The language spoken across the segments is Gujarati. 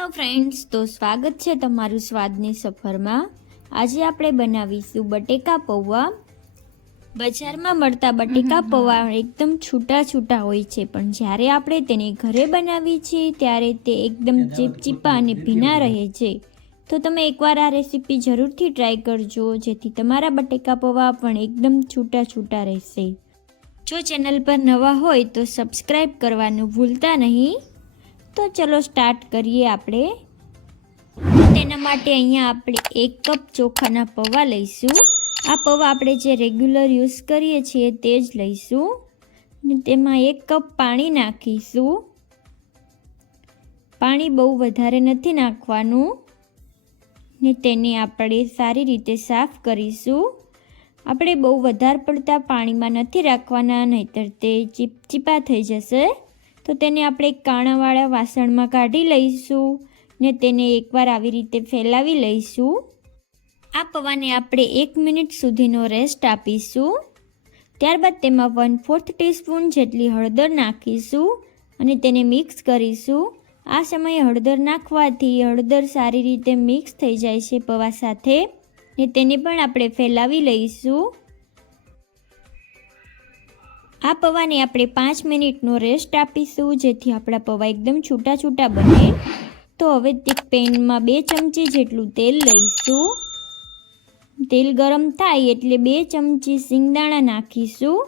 હેલો ફ્રેન્ડ્સ, તો સ્વાગત છે તમારું સ્વાદની સફરમાં। આજે આપણે બનાવીશું બટેકા પૌવા। બજારમાં મળતા બટેકા પૌવા એકદમ છૂટા છૂટા હોય છે, પણ જ્યારે આપણે તેને ઘરે બનાવીએ છીએ ત્યારે તે એકદમ ચીપચીપા અને ભીના રહે છે। તો તમે એકવાર આ રેસીપી જરૂરથી ટ્રાય કરજો, જેથી તમારા બટેકા પૌવા પણ એકદમ છૂટા છૂટા રહેશે। જો ચેનલ પર નવા હોય તો સબસ્ક્રાઈબ કરવાનું ભૂલતા નહીં। તો ચલો સ્ટાર્ટ કરીએ આપણે। તેના માટે અહીંયા આપણે 1 કપ ચોખાના પૌવા લઈશું। આ પૌવા આપણે જે રેગ્યુલર યુઝ કરીએ છીએ તે જ લઈશું અને તેમાં 1 કપ પાણી નાખીશું। પાણી બહુ વધારે નથી નાખવાનું ને તેને આપણે સારી રીતે સાફ કરીશું। આપણે બહુ વધારે પડતા પાણીમાં નથી રાખવાના, નહીંતર તે ચીપચીપા થઈ જશે। તો તેને આપણે કાણાવાળા વાસણમાં કાઢી લઈશું ને તેને એકવાર આવી રીતે ફેલાવી લઈશું। આ પૌવાને આપણે 1 મિનિટ સુધીનો રેસ્ટ આપીશું। ત્યારબાદ તેમાં 1/4 ટીસ્પૂન જેટલી હળદર નાખીશું અને તેને મિક્સ કરીશું। આ સમયે હળદર નાખવાથી હળદર સારી રીતે મિક્સ થઈ જાય છે પૌવા સાથે ને તેને પણ આપણે ફેલાવી લઈશું। આ પૌવાને આપણે 5 મિનિટનો રેસ્ટ આપીશું, જેથી આપણા પૌવા એકદમ છૂટા છૂટા બને। તો હવે એક પેનમાં 2 ચમચી જેટલું તેલ લઈશું। તેલ ગરમ થાય એટલે 2 ચમચી સિંગદાણા નાખીશું।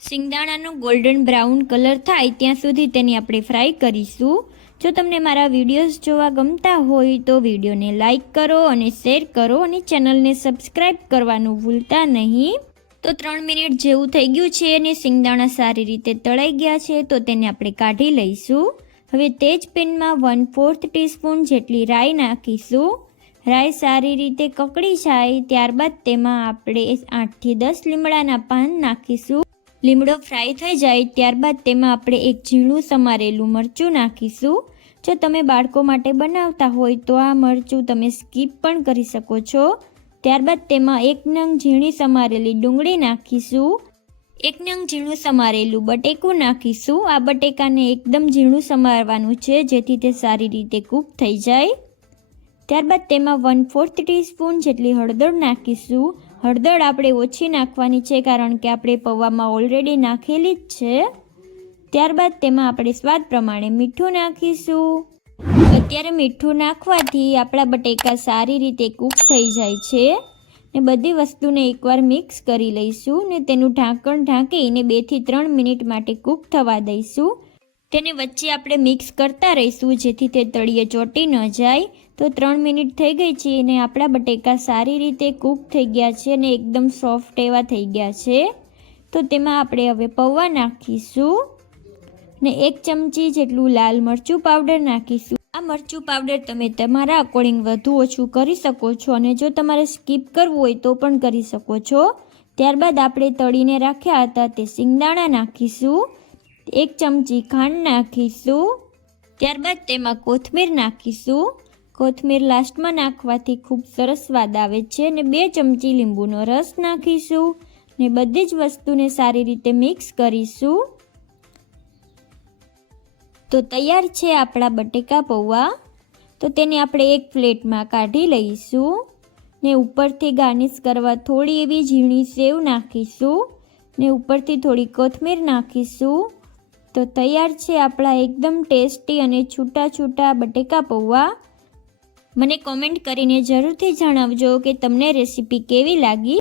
સિંગદાણાનો ગોલ્ડન બ્રાઉન કલર થાય ત્યાં સુધી તેને આપણે ફ્રાય કરીશું। જો તમને મારા વિડીયોઝ જોવા ગમતા હોય તો વિડીયોને લાઈક કરો અને શેર કરો અને ચેનલને સબસ્ક્રાઈબ કરવાનું ભૂલતા નહીં। તો 3 મિનિટ જેવું થઈ ગયું છે અને સિંગદાણા સારી રીતે તળાઈ ગયા છે, તો તેને આપણે કાઢી લઈશું। હવે તે જ પેનમાં 1/4 ટીસ્પૂન જેટલી રાઈ નાખીશું। રાઈ સારી રીતે કકડી જાય ત્યારબાદ તેમાં આપણે 8 થી 10 લીમડાના પાન નાખીશું। લીમડો ફ્રાય થઈ જાય ત્યારબાદ તેમાં આપણે એક ઝીણું સમારેલું મરચું નાખીશું। જો તમે બાળકો માટે બનાવતા હોય તો આ મરચું તમે સ્કીપ પણ કરી શકો છો। ત્યારબાદ તેમાં 1 નંગ ઝીણી સમારેલી ડુંગળી નાખીશું। 1 નંગ ઝીણું સમારેલું બટેકું નાખીશું। આ બટેકાને એકદમ ઝીણું સમારવાનું છે, જેથી તે સારી રીતે કૂક થઈ જાય। ત્યારબાદ તેમાં 1/4 ટીસ્પૂન જેટલી હળદર નાખીશું। હળદર આપણે ઓછી નાખવાની છે, કારણ કે આપણે પૌવામાં ઓલરેડી નાખેલી જ છે। ત્યારબાદ તેમાં આપણે સ્વાદ પ્રમાણે મીઠું નાખીશું। અત્યારે મીઠું નાખવાથી આપણા બટેકા સારી રીતે કૂક થઈ જાય છે ને બધી વસ્તુને એકવાર મિક્સ કરી લઈશું ને તેનું ઢાંકણ ઢાંકીને 2 થી 3 મિનિટ માટે કૂક થવા દઈશું। તેને વચ્ચે આપણે મિક્સ કરતા રહીશું, જેથી તે તળિયે ચોંટી ન જાય। તો 3 મિનિટ થઈ ગઈ છે અને આપણા બટેકા સારી રીતે કૂક થઈ ગયા છે અને એકદમ સોફ્ટ એવા થઈ ગયા છે। તો તેમાં આપણે હવે પૌવા નાખીશું ને 1 ચમચી જેટલું લાલ મરચું પાવડર નાખીશું। આ મરચું પાવડર તમે તમારા અકોર્ડિંગ વધુ ઓછું કરી શકો છો અને જો તમારે સ્કીપ કરવું હોય તો પણ કરી શકો છો। ત્યારબાદ આપણે તળીને રાખ્યા હતા તે સિંગદાણા નાખીશું। 1 ચમચી ખાંડ નાખીશું। ત્યારબાદ તેમાં કોથમીર નાખીશું। કોથમીર લાસ્ટમાં નાખવાથી ખૂબ સરસ સ્વાદ આવે છે અને 2 ચમચી લીંબુનો રસ નાખીશું ને બધી જ વસ્તુને સારી રીતે મિક્સ કરીશું। તો તૈયાર છે આપણા બટેકા પૌવા। તો તેને આપણે એક પ્લેટમાં કાઢી લઈશું ને ઉપરથી ગાર્નિશ કરવા થોડી એવી ઝીણી સેવ નાખીશું ને ઉપરથી થોડી કોથમીર નાખીશું। તો તૈયાર છે આપણા એકદમ ટેસ્ટી અને છૂટા છૂટા બટેકા પૌવા। મને કોમેન્ટ કરીને જરૂરથી જણાવજો કે તમને રેસીપી કેવી લાગી।